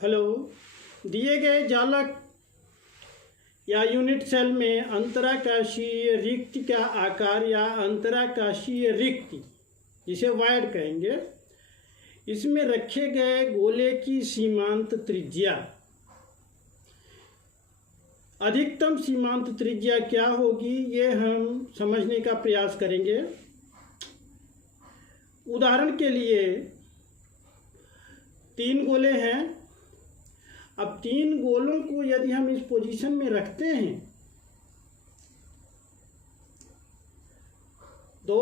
Hello. दिए गए जालक या यूनिट सेल में अंतराकाशीय रिक्ति का आकार या अंतराकाशीय रिक्ति, जिसे वायड कहेंगे, इसमें रखे गए गोले की सीमांत त्रिज्या, अधिकतम सीमांत त्रिज्या क्या होगी, ये हम समझने का प्रयास करेंगे। उदाहरण के लिए 3 गोले हैं। अब 3 गोलों को यदि हम इस पोजीशन में रखते हैं, दो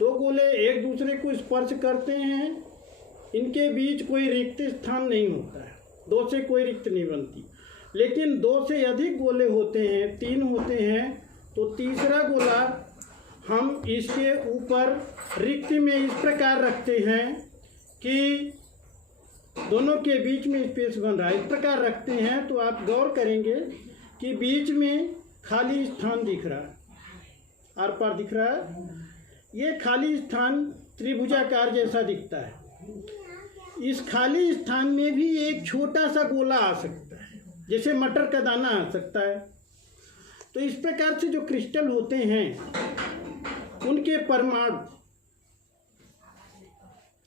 गोले एक दूसरे को स्पर्श करते हैं, इनके बीच कोई रिक्त स्थान नहीं होता है, 2 से कोई रिक्त नहीं बनती। लेकिन 2 से अधिक गोले होते हैं, 3 होते हैं, तो तीसरा गोला हम इसके ऊपर रिक्त में इस प्रकार रखते हैं कि दोनों के बीच में स्पेस बन रहा है। इस प्रकार रखते हैं तो आप गौर करेंगे कि बीच में खाली स्थान दिख रहा है, आर पार दिख रहा है। ये खाली स्थान त्रिभुजाकार जैसा दिखता है। इस खाली स्थान में भी एक छोटा सा गोला आ सकता है, जैसे मटर का दाना आ सकता है। तो इस प्रकार से जो क्रिस्टल होते हैं, उनके परमाणु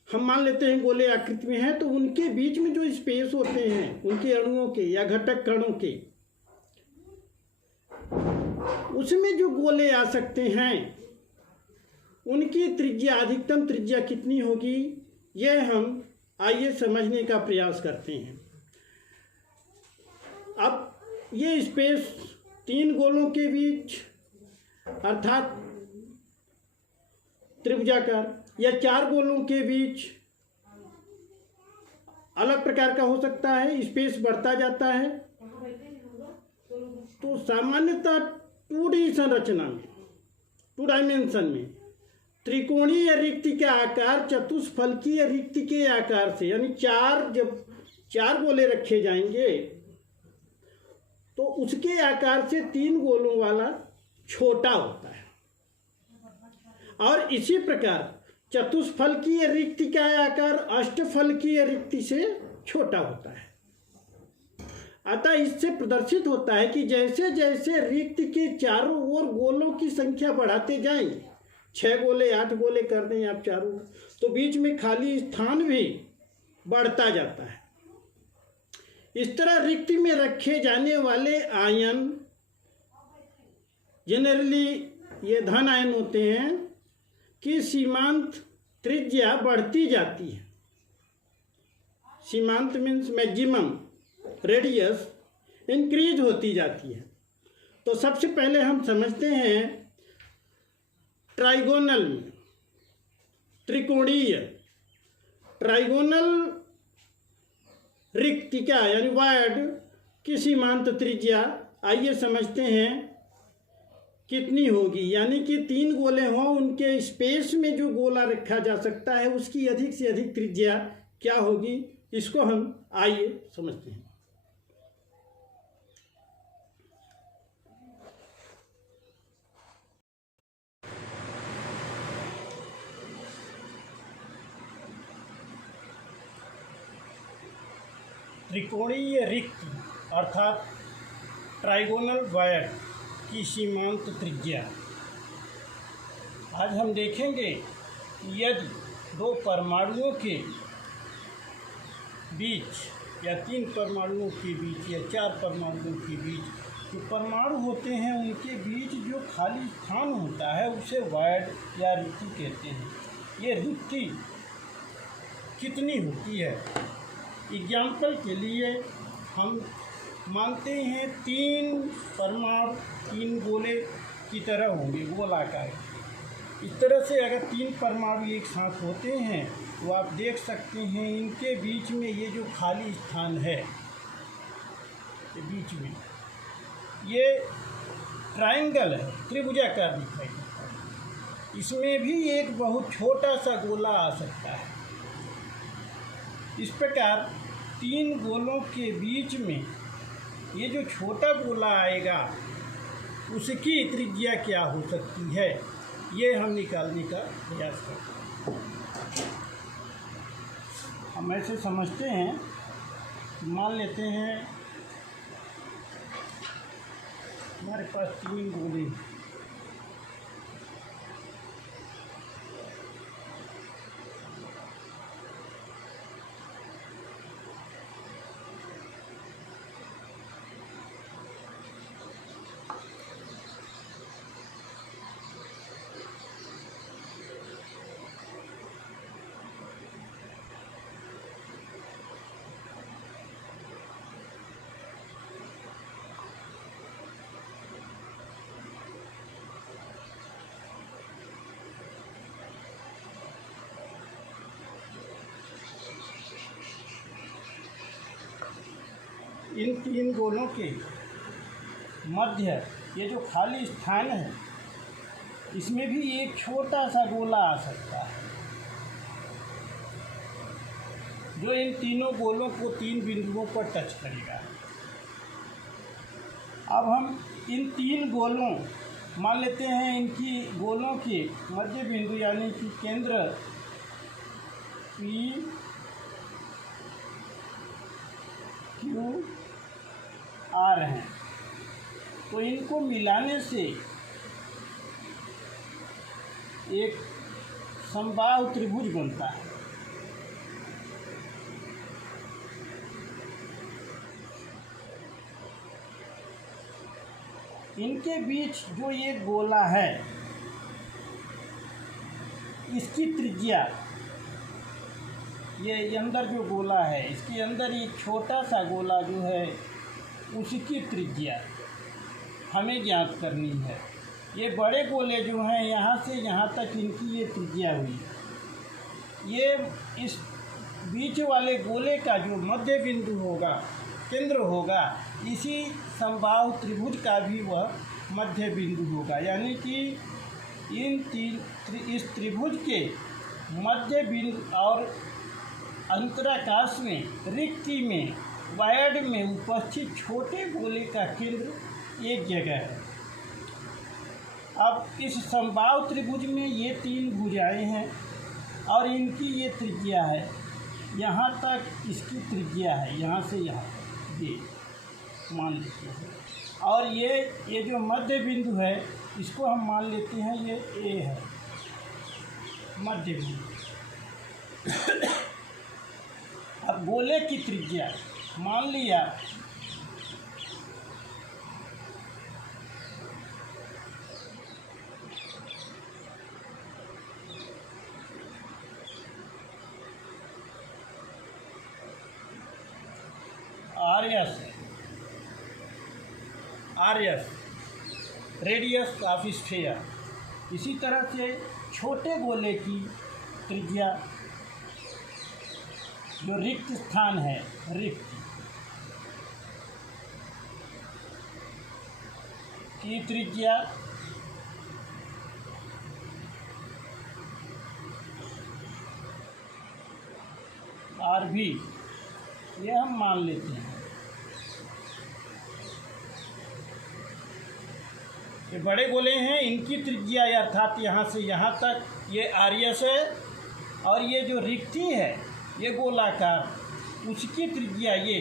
हम मान लेते हैं गोले आकृति में हैं, तो उनके बीच में जो स्पेस होते हैं उनके अणुओं के या घटक कणों के, उसमें जो गोले आ सकते हैं उनकी त्रिज्या, अधिकतम त्रिज्या कितनी होगी, यह हम आइए समझने का प्रयास करते हैं। अब ये स्पेस 3 गोलों के बीच अर्थात त्रिभुजाकार, या 4 गोलों के बीच अलग प्रकार का हो सकता है, स्पेस बढ़ता जाता है। तो सामान्यतः 2D संरचना में, 2 डायमेंशन में त्रिकोणीय रिक्ति का आकार चतुष्फलकीय रिक्ति के आकार से, यानी जब 4 गोले रखे जाएंगे तो उसके आकार से 3 गोलों वाला छोटा होता है। और इसी प्रकार चतुष्फलकीय रिक्ति का आकार अष्टफलकीय रिक्ति से छोटा होता है। अतः इससे प्रदर्शित होता है कि जैसे जैसे रिक्ति के चारों ओर गोलों की संख्या बढ़ाते जाएंगे, 6 गोले 8 गोले कर दें आप चारों, तो बीच में खाली स्थान भी बढ़ता जाता है। इस तरह रिक्ति में रखे जाने वाले आयन जनरली ये धन आयन होते हैं कि सीमांत त्रिज्या बढ़ती जाती है। सीमांत मीन्स मैक्सिमम रेडियस इंक्रीज होती जाती है। तो सबसे पहले हम समझते हैं ट्राइगोनल, त्रिकोणीय ट्राइगोनल रिक्तिका यानी वायड की सीमांत त्रिज्या आइए समझते हैं कितनी होगी। यानी कि 3 गोले हों, उनके स्पेस में जो गोला रखा जा सकता है उसकी अधिक से अधिक त्रिज्या क्या होगी, इसको हम आइए समझते हैं। त्रिकोणीय रिक्ति अर्थात ट्राइगोनल वायड की सीमांत त्रिज्या। आज हम देखेंगे कि यदि 2 परमाणुओं के बीच या 3 परमाणुओं के बीच या 4 परमाणुओं के बीच जो परमाणु होते हैं उनके बीच जो खाली स्थान होता है उसे वायड या रिक्ति कहते हैं। ये रिक्ति कितनी होती है, एग्जाम्पल के लिए हम मानते हैं 3 परमाणु 3 गोले की तरह होंगे, गोलाकार। इस तरह से अगर 3 परमाणु एक साथ होते हैं तो आप देख सकते हैं इनके बीच में ये जो खाली स्थान है, ये बीच में ये ट्रायंगल है, त्रिभुजाकार दिखाई देता है। इसमें भी एक बहुत छोटा सा गोला आ सकता है। इस प्रकार 3 गोलों के बीच में ये जो छोटा गोला आएगा उसकी त्रिज्या क्या हो सकती है, ये हम निकालने का प्रयास करते हैं। हम ऐसे समझते हैं मान लेते हैं हमारे पास 3 गोले, इन 3 गोलों के मध्य ये जो खाली स्थान है इसमें भी एक छोटा सा गोला आ सकता है जो इन तीनों गोलों को 3 बिंदुओं पर टच करेगा। अब हम इन 3 गोलों मान लेते हैं इनकी गोलों के मध्य बिंदु यानी कि केंद्र P Q R हैं, तो इनको मिलाने से एक समबाहु त्रिभुज बनता है। इनके बीच जो ये गोला है इसकी त्रिज्या, ये अंदर जो गोला है इसके अंदर एक छोटा सा गोला जो है उसकी त्रिज्या हमें ज्ञात करनी है। ये बड़े गोले जो हैं यहाँ से यहाँ तक इनकी ये त्रिज्या हुई, ये इस बीच वाले गोले का जो मध्य बिंदु होगा, केंद्र होगा, इसी समबाहु त्रिभुज का भी वह मध्य बिंदु होगा। यानी कि इस त्रिभुज के मध्य बिंदु और अंतराकाश में रिक्ति में वायड में उपस्थित छोटे गोले का केंद्र एक जगह है। अब इस समबाहु त्रिभुज में ये 3 भुजाएं हैं और इनकी ये त्रिज्या है, यहाँ तक इसकी त्रिज्या है, यहाँ से यहाँ ये मान लेते हैं। और ये जो मध्य बिंदु है इसको हम मान लेते हैं ये ए है मध्य बिंदु। अब गोले की त्रिज्या मान लिया आरएस रेडियस ऑफ स्फीयर। इसी तरह से छोटे गोले की त्रिज्या जो रिक्त स्थान है, रिक्त की त्रिज्या आर भी, ये हम मान लेते हैं। ये बड़े गोले हैं, इनकी त्रिज्या अर्थात यहाँ से यहाँ तक ये आरएस है, और ये जो रिक्ति है ये गोलाकार, उसकी त्रिज्या ये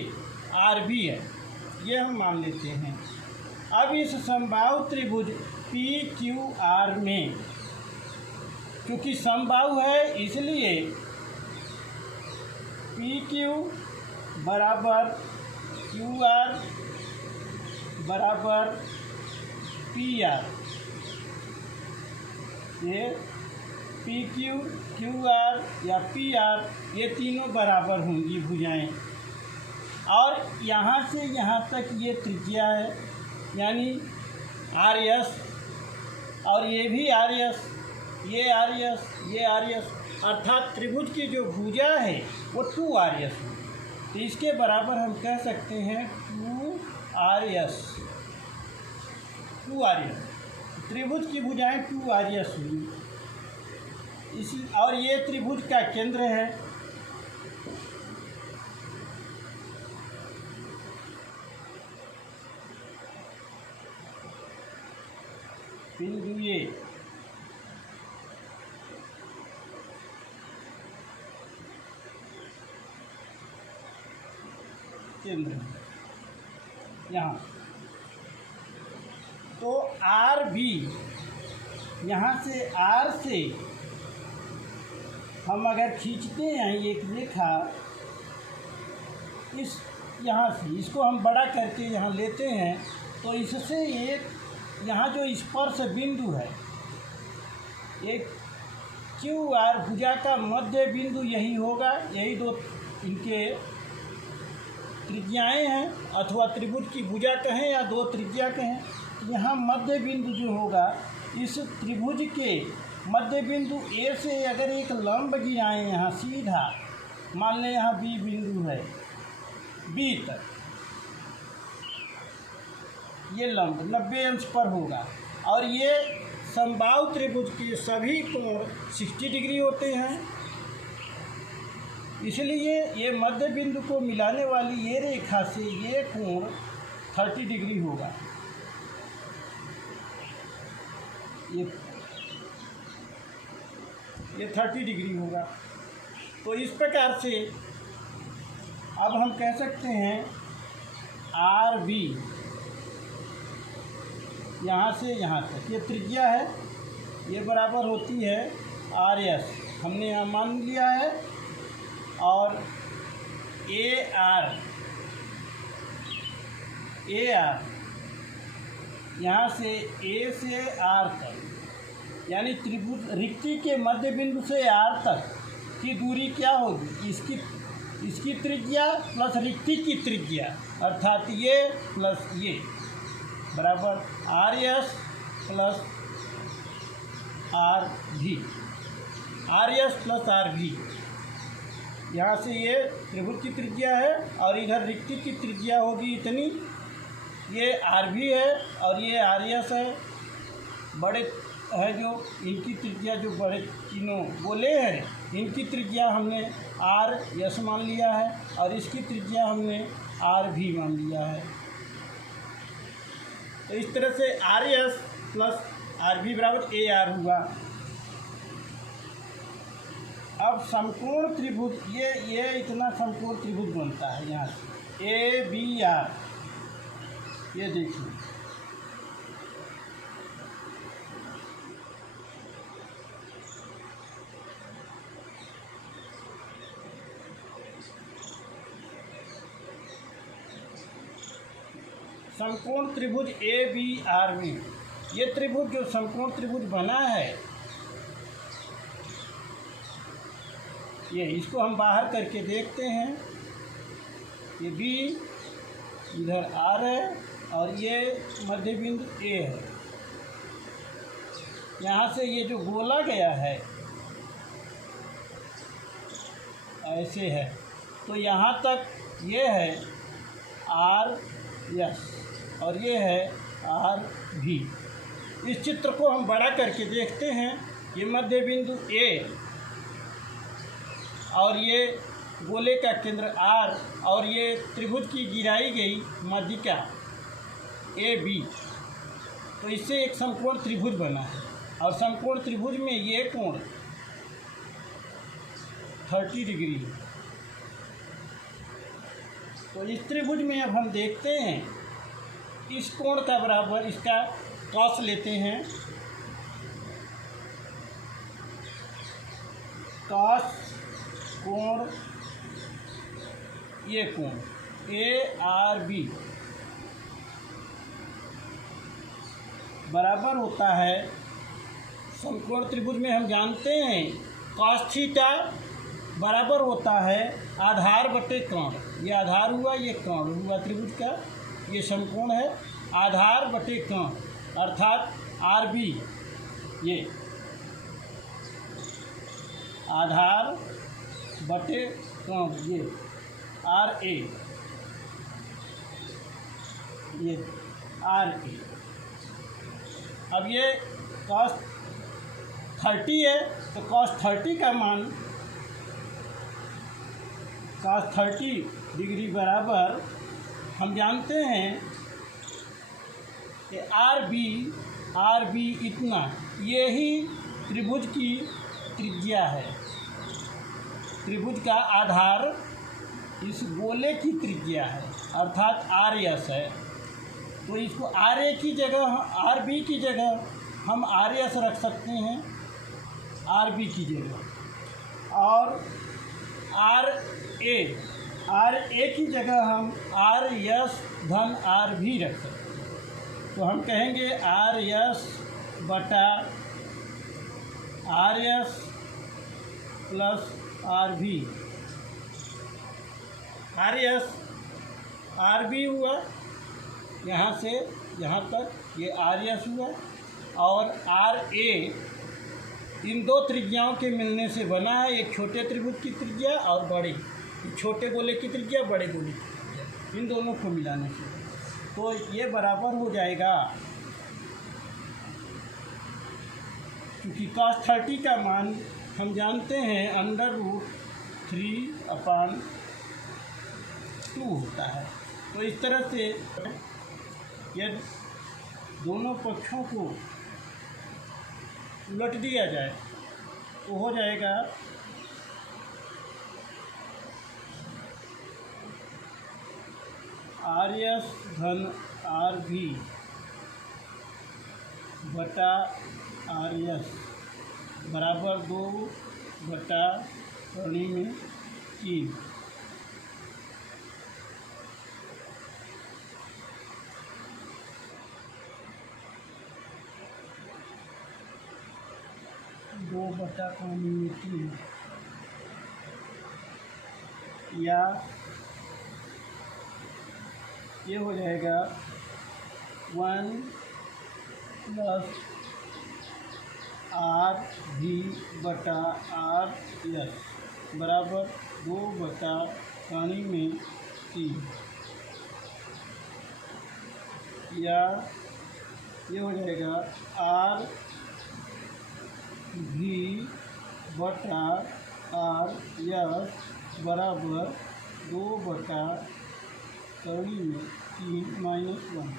आर भी है, ये हम मान लेते हैं। अब इस समबाहु त्रिभुज पी क्यू आर में क्योंकि समबाहु है इसलिए पी क्यू बराबर क्यू आर बराबर पी आर, ये पी क्यू क्यू आर या पी आर ये तीनों बराबर होंगी भुजाएं, और यहाँ से यहाँ तक ये त्रिज्या है यानी आर एस, और ये भी आर एस, ये आर एस, ये आर एस, अर्थात त्रिभुज की जो भुजा है वो 2 आर एस है। तो इसके बराबर हम कह सकते हैं 2 आर एस, 2 आर एस, त्रिभुज की भुजाएं 2 आर एस हुई। इसी और ये त्रिभुज का केंद्र है, बिंदु ये केंद्र है यहाँ। तो आर भी यहाँ से आर से हम अगर खींचते हैं एक रेखा इस यहाँ से, इसको हम बड़ा करके यहाँ लेते हैं, तो इससे एक यहाँ जो स्पर्श बिंदु है, एक क्यू आर भुजा का मध्य बिंदु यही होगा। यही दो इनके त्रिज्याएँ हैं, अथवा त्रिभुज की भुजा कहें या दो त्रिज्या कहें। यहाँ मध्य बिंदु जो होगा, इस त्रिभुज के मध्य बिंदु ए से अगर एक लंब गिराएँ यहाँ सीधा, मान लें यहाँ बी बिंदु है, बी तक ये लंब 90 अंश पर होगा। और ये समबाहु त्रिभुज के सभी कोण 60 डिग्री होते हैं, इसलिए ये मध्य बिंदु को मिलाने वाली ये रेखा से ये कोण 30 डिग्री होगा। ये 30 डिग्री होगा। तो इस प्रकार से अब हम कह सकते हैं आर बी यहाँ से यहाँ तक ये त्रिज्या है, ये बराबर होती है आर एस, हमने यहाँ मान लिया है। और ए आर यहाँ से ए से आर तक, यानी त्रिभुज रिक्ति के मध्य बिंदु से आर तक की दूरी क्या होगी, इसकी त्रिज्या प्लस रिक्ति की त्रिज्या, अर्थात ये प्लस ये बराबर आर एस प्लस आर भी, आर एस प्लस आर भी। यहाँ से ये त्रिभुज की त्रिज्या है और इधर रिक्ति की त्रिज्या होगी इतनी, ये आर भी है और ये आर एस है। बड़े है जो इनकी त्रिज्या, जो बड़े तीनों गोले हैं, इनकी त्रिज्या हमने आर एस मान लिया है और इसकी त्रिज्या हमने आर भी मान लिया है। तो इस तरह से आर एस प्लस आर भी बराबर ए आर हुआ। अब समकोण त्रिभुज, ये इतना समकोण त्रिभुज बनता है यहाँ से ए बी आर, ये देखिए समकोण त्रिभुज ए बी आर में, ये त्रिभुज जो समकोण त्रिभुज बना है, ये इसको हम बाहर करके देखते हैं। ये बी इधर आर है और ये मध्य बिंदु ए है। यहाँ से ये जो गोला गया है ऐसे है, तो यहाँ तक ये है आर एस और ये है आर भी। इस चित्र को हम बड़ा करके देखते हैं। ये मध्य बिंदु ए और ये गोले का केंद्र आर और ये त्रिभुज की गिराई गई माध्यिका ए बी, तो इससे एक समकोण त्रिभुज बना है। और समकोण त्रिभुज में ये कोण 30 डिग्री है। तो इस त्रिभुज में अब हम देखते हैं इस कोण का बराबर इसका कॉस लेते हैं। कॉस कोण, ये कोण ए आर बी बराबर होता है, समकोण त्रिभुज में हम जानते हैं कॉस थीटा बराबर होता है आधार बटे कोण। ये आधार हुआ, ये कोण हुआ त्रिभुज का, ये समकोण है। आधार बटे कोण अर्थात आर बी, ये आधार बटे कोण, ये आर ए, ये आर ए। अब ये cos 30 है, तो cos 30 का मान cos 30 डिग्री बराबर हम जानते हैं कि आर बी इतना, ये ही त्रिभुज की त्रिज्या है। त्रिभुज का आधार इस गोले की त्रिज्या है अर्थात आर एस है, तो इसको आर ए की जगह आर बी की जगह हम आर एस रख सकते हैं, आर बी की जगह, और आर ए की जगह हम आर एस धन आर भी रख सकते हैं। तो हम कहेंगे आर एस बटा आर एस प्लस आर भी, आर एस आर बी हुआ, यहाँ से यहाँ तक ये आर एस हुआ, और आर ए इन दो त्रिज्याओं के मिलने से बना है, एक छोटे त्रिभुज की त्रिज्या और बड़े छोटे गोले की त्रिज्या, बड़े गोले की त्रिज्या, इन दोनों को मिलाने से, तो ये बराबर हो जाएगा, क्योंकि cos 30 का मान हम जानते हैं √3/2 होता है। तो इस तरह से यदि दोनों पक्षों को उलट दिया जाए तो हो जाएगा आर एस धन आर भी बटा आर एस बराबर 2/3। 2/3 या ये हो जाएगा 1 प्लस आर भी बटा आर एस बराबर 2/3 या ये हो जाएगा आर भी बटा आर एस बराबर 2/3 -1।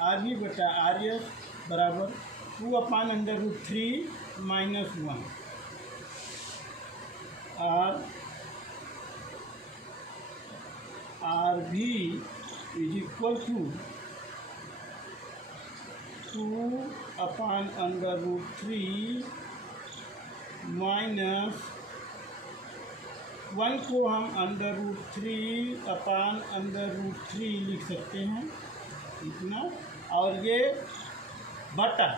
आर भी बटा आर एस बराबर 2/√3 -1। आर भी इज इक्वल टू 2/√3 -1 को हम √3/√3 लिख सकते हैं इतना, और ये बटा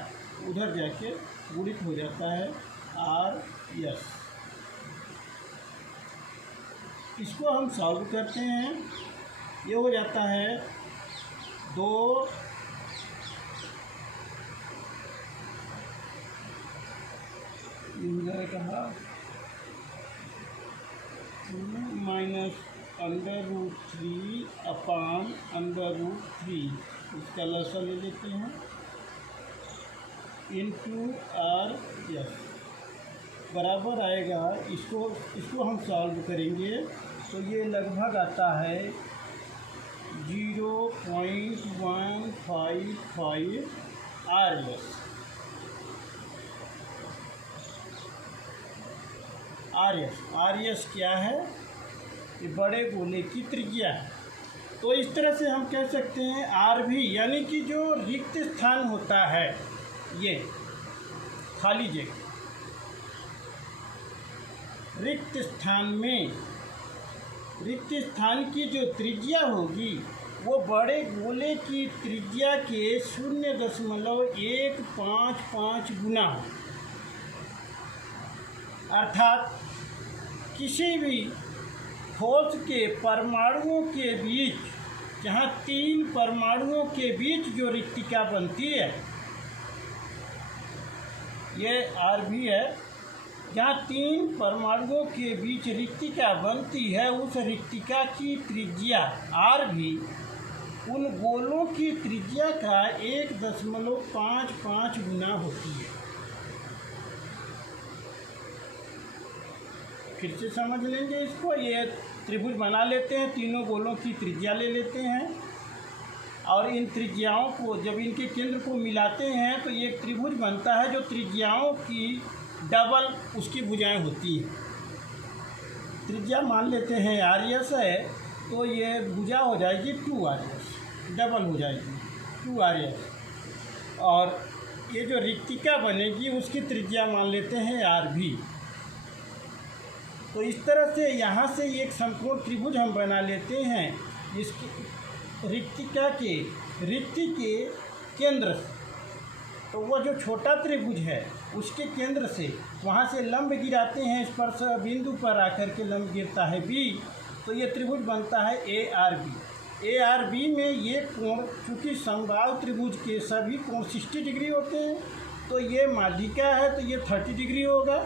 उधर जाके गुणित हो जाता है आर एस। इसको हम सॉल्व करते हैं, ये हो जाता है 2 कहा -√3/√3 इसका लसा ले लेते हैं इंटू आर एस बराबर आएगा, इसको हम सॉल्व करेंगे तो ये लगभग आता है 0.155 आर एस। आर एस क्या है? ये बड़े गोले की त्रिज्या है। तो इस तरह से हम कह सकते हैं आर भी, यानी कि जो रिक्त स्थान होता है, ये खाली जगह, रिक्त स्थान की जो त्रिज्या होगी वो बड़े गोले की त्रिज्या के 0.155 गुना हो। अर्थात किसी भी ठोस के परमाणुओं के बीच, जहाँ 3 परमाणुओं के बीच जो रिक्तिका बनती है, ये आर भी है, जहाँ 3 परमाणुओं के बीच रिक्तिका बनती है, उस रिक्तिका की त्रिज्या आर भी उन गोलों की त्रिज्या का 1.55 गुना होती है। फिर से समझ लेंगे इसको, ये त्रिभुज बना लेते हैं, तीनों गोलों की त्रिज्या ले लेते हैं, और इन त्रिज्याओं को जब इनके केंद्र को मिलाते हैं तो ये एक त्रिभुज बनता है जो त्रिज्याओं की डबल उसकी भुजाएं होती हैं। त्रिज्या मान लेते हैं आरएस है, तो ये भुजा हो जाएगी 2RS, डबल हो जाएगी 2RS। और ये जो रिक्तिका बनेगी उसकी त्रिज्या मान लेते हैं RV। तो इस तरह से यहाँ से एक समकोण त्रिभुज हम बना लेते हैं, जिसकी रिक्तिका के रिक्ति के केंद्र से, तो वो जो छोटा त्रिभुज है उसके केंद्र से वहाँ से लंब गिराते हैं, स्पर्श बिंदु पर आकर के लंब गिरता है B, तो ये त्रिभुज बनता है ARB। ARB में ये कोण, चूँकि समबाहु त्रिभुज के सभी कोण 60 डिग्री होते हैं, तो ये माध्यिका है तो ये 30 डिग्री होगा।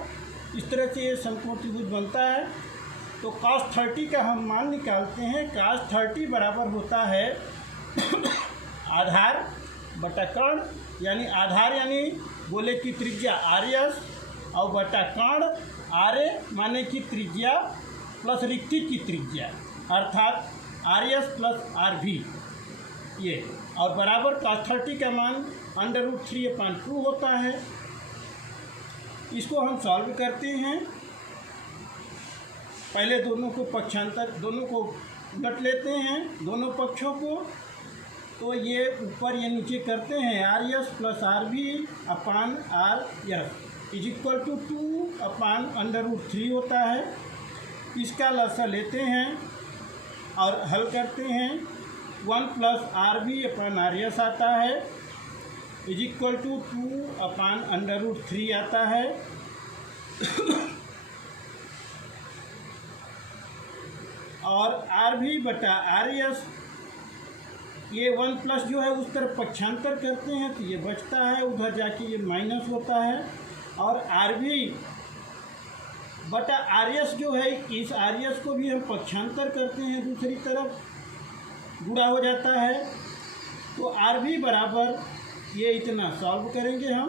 इस तरह से ये समकोण त्रिभुज बनता है। तो cos 30 का हम मान निकालते हैं। cos 30 बराबर होता है आधार बटा कर्ण, यानी आधार यानी गोले की त्रिज्या RS और बटा कर्ण RA माने की त्रिज्या प्लस रिक्ति की त्रिज्या, अर्थात RS प्लस RV ये, और बराबर cos 30 का मान √3/2 होता है। इसको हम सॉल्व करते हैं। पहले दोनों को पक्षांतर, दोनों को घट लेते हैं, दोनों पक्षों को, तो ये ऊपर ये नीचे करते हैं। RS प्लस RV अपान RS इज इक्वल टू 2/√3 होता है। इसका लसा लेते हैं और हल करते हैं। 1 प्लस RV अपान RS आता है इज इक्वल टू 2/√3 आता है। और RV बटा RS, ये 1 प्लस जो है उस तरफ पक्षांतर करते हैं तो ये बचता है, उधर जाके ये माइनस होता है। और RV बटा RS जो है, इस RS को भी हम पक्षांतर करते हैं, दूसरी तरफ गुणा हो जाता है। तो RV बराबर ये इतना सॉल्व करेंगे हम,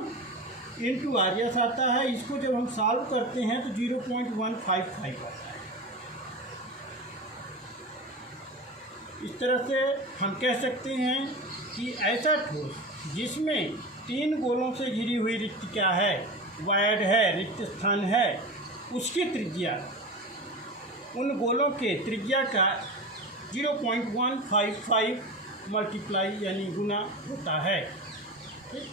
इंटू RS आता है। इसको जब हम सॉल्व करते हैं तो 0.155 आता है। इस तरह से हम कह सकते हैं कि ऐसा ठोस जिसमें 3 गोलों से घिरी हुई रिक्तिका है, वायड है, रिक्त स्थान है, उसकी त्रिज्या उन गोलों के त्रिज्या का 0.155 मल्टीप्लाई यानी गुना होता है। ठीक।